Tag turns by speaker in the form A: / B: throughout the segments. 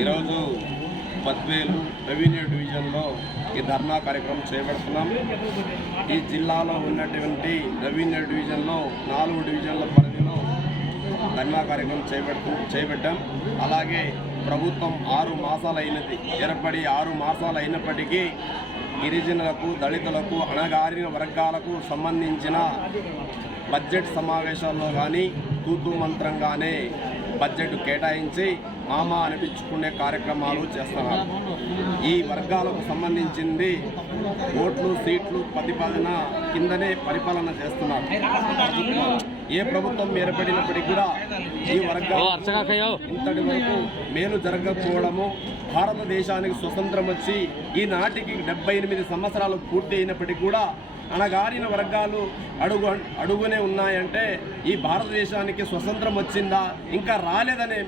A: ఈరోజు బద్వేలు రెవెన్యూ డివిజన్లో ఈ ధర్నా కార్యక్రమం చేపడుతున్నాం. ఈ జిల్లాలో ఉన్నటువంటి రెవెన్యూ డివిజన్లో నాలుగు డివిజన్ల పరిధిలో ధర్నా కార్యక్రమం చేపడుతూ చేపట్టాం. అలాగే ప్రభుత్వం ఆరు మాసాలు అయినది ఏర్పడి ఆరు మాసాలు అయినప్పటికీ గిరిజనులకు దళితులకు అణగారిన వర్గాలకు సంబంధించిన బడ్జెట్ సమావేశాల్లో కానీ తూతూ మంత్రంగానే బడ్జెట్ కేటాయించి మామ అనిపించుకునే కార్యక్రమాలు చేస్తున్నారు ఈ వర్గాలకు సంబంధించింది ఓట్లు సీట్లు ప్రతిపాదన కిందనే పరిపాలన చేస్తున్నారు. ఏ ప్రభుత్వం ఏర్పడినప్పటికీ కూడా ఈ వర్గాలు ఇంతటి వరకు మేలు జరగకపోవడము భారతదేశానికి స్వతంత్రం వచ్చి ఈనాటికి డెబ్బై ఎనిమిది సంవత్సరాలు పూర్తి అయినప్పటికీ కూడా అణగారిన వర్గాలు అడుగు అడుగునే ఉన్నాయంటే ఈ భారతదేశానికి స్వతంత్రం వచ్చిందా ఇంకా రాలేదనే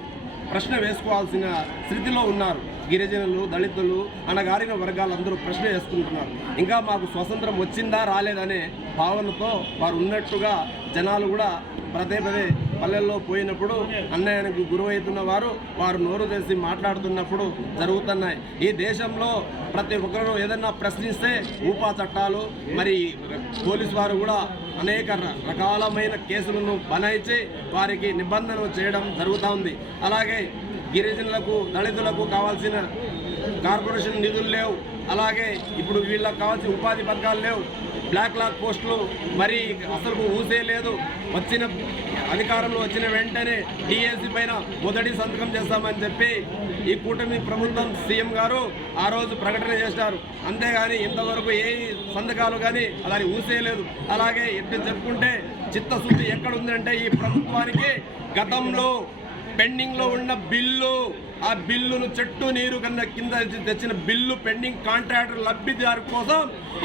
A: ప్రశ్న వేసుకోవాల్సిన స్థితిలో ఉన్నారు. గిరిజనులు దళితులు అనగారిన వర్గాలందరూ ప్రశ్న వేసుకుంటున్నారు. ఇంకా మాకు స్వతంత్రం వచ్చిందా రాలేదనే భావనతో వారు ఉన్నట్టుగా జనాలు కూడా పదే పదే పల్లెల్లో పోయినప్పుడు అన్యాయానికి గురవుతున్న వారు వారు నోరు తెసి మాట్లాడుతున్నప్పుడు జరుగుతున్నాయి. ఈ దేశంలో ప్రతి ఒక్కరు ఏదన్నా ప్రశ్నిస్తే ఊపా చట్టాలు మరి పోలీసు వారు కూడా అనేక రకాలమైన కేసులను బనాయించి వారికి నిబంధనలు చేయడం జరుగుతూ ఉంది. అలాగే గిరిజనులకు దళితులకు కావాల్సిన కార్పొరేషన్ నిధులు లేవు. అలాగే ఇప్పుడు వీళ్ళకి కావాల్సిన ఉపాధి పథకాలు లేవు. బ్లాక్ లాక్ పోస్టులు మరి అసలు ఊసే లేదు. వచ్చిన అధికారంలో వచ్చిన వెంటనే డిఎస్సి పైన మొదటి సంతకం చేస్తామని చెప్పి ఈ కూటమి ప్రభుత్వం సీఎం గారు ఆ రోజు ప్రకటన చేశారు. అంతేగాని ఇంతవరకు ఏ సంతకాలు కానీ అలాగే ఊసేయలేదు అలాగే ఎట్లా చెప్పుకుంటే చిత్తశుద్ధి ఎక్కడ ఉందంటే ఈ ప్రభుత్వానికి గతంలో పెండింగ్లో ఉన్న బిల్లు ఆ బిల్లును చెట్టు నీరు కన్నా కింద తెచ్చిన బిల్లు పెండింగ్ కాంట్రాక్టర్ లబ్ధిదారు కోసం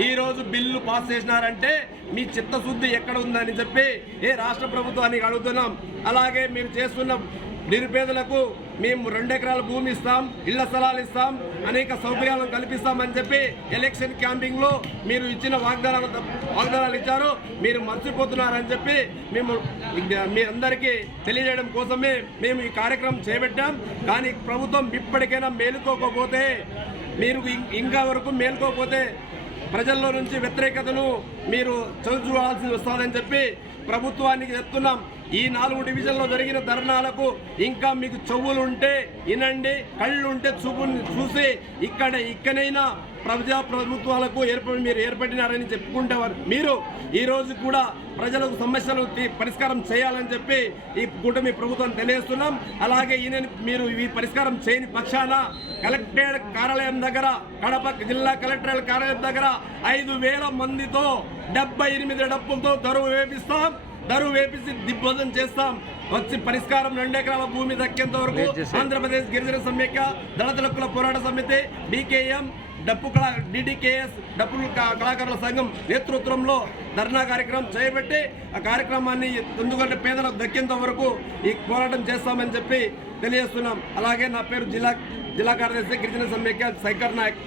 A: ఈరోజు బిల్లు పాస్ చేసినారంటే మీ చిత్తశుద్ధి ఎక్కడ ఉందని చెప్పి ఏ రాష్ట్ర ప్రభుత్వానికి అడుగుతున్నాం. అలాగే మీరు చేస్తున్న నిరుపేదలకు మేము రెండు ఎకరాల భూమి ఇస్తాం ఇళ్ళ స్థలాలు ఇస్తాం అనేక సౌకర్యాలను కల్పిస్తామని చెప్పి ఎలక్షన్ క్యాంపింగ్లో మీరు ఇచ్చిన వాగ్దానాలు వాగ్దానాలు ఇచ్చారు. మీరు మర్చిపోతున్నారని చెప్పి మేము మీ అందరికీ తెలియజేయడం కోసమే మేము ఈ కార్యక్రమం చేపట్టాం. కానీ ప్రభుత్వం ఇప్పటికైనా మేలుకోకపోతే మీరు ఇంకా వరకు మేలుకోకపోతే ప్రజల్లో నుంచి వ్యతిరేకతను మీరు చదువుకోవాల్సి వస్తుందని చెప్పి ప్రభుత్వానికి చెప్తున్నాం. ఈ నాలుగు డివిజన్లో జరిగిన ధర్నాలకు ఇంకా మీకు చెవులు ఉంటే వినండి కళ్ళు ఉంటే చూపు చూసి ఇక్కడ ఇక్కడైనా ప్రజా ప్రభుత్వాలకు ఏర్పడి మీరు ఏర్పడినారని చెప్పుకుంటే మీరు ఈరోజు కూడా ప్రజలకు సమస్యలు పరిష్కారం చేయాలని చెప్పి ఈ కూటమి ప్రభుత్వం తెలియజేస్తున్నాం. అలాగే ఈయన మీరు ఈ పరిష్కారం చేయని పక్షాన కలెక్టరేట్ కార్యాలయం దగ్గర కడప జిల్లా కలెక్టరేట్ కార్యాలయం దగ్గర ఐదు వేల మందితో డెబ్బై ఎనిమిది డబ్బులతో దరువు వేపిస్తాం. దరువు వేపించి దిగ్బంధం చేస్తాం. వచ్చి పరిష్కారం రెండు ఎకరాల భూమి దక్కేంత వరకు ఆంధ్రప్రదేశ్ గిరిజన సమైక్య దళిత హక్కుల పోరాట సమితి డికేఎం డప్పు కళా డిడికేఎస్ డప్పుల క- కళాకారుల సంఘం నేతృత్వంలో ధర్నా కార్యక్రమం చేపట్టి ఆ కార్యక్రమాన్ని ఎందుకంటే పేదలకు దక్కేంత వరకు ఈ పోరాటం చేస్తామని చెప్పి తెలియజేస్తున్నాం. అలాగే నా పేరు జిల్లా జిల్లా కార్యదర్శి గిరిజన సమైక్య సైకర్ నాయక్.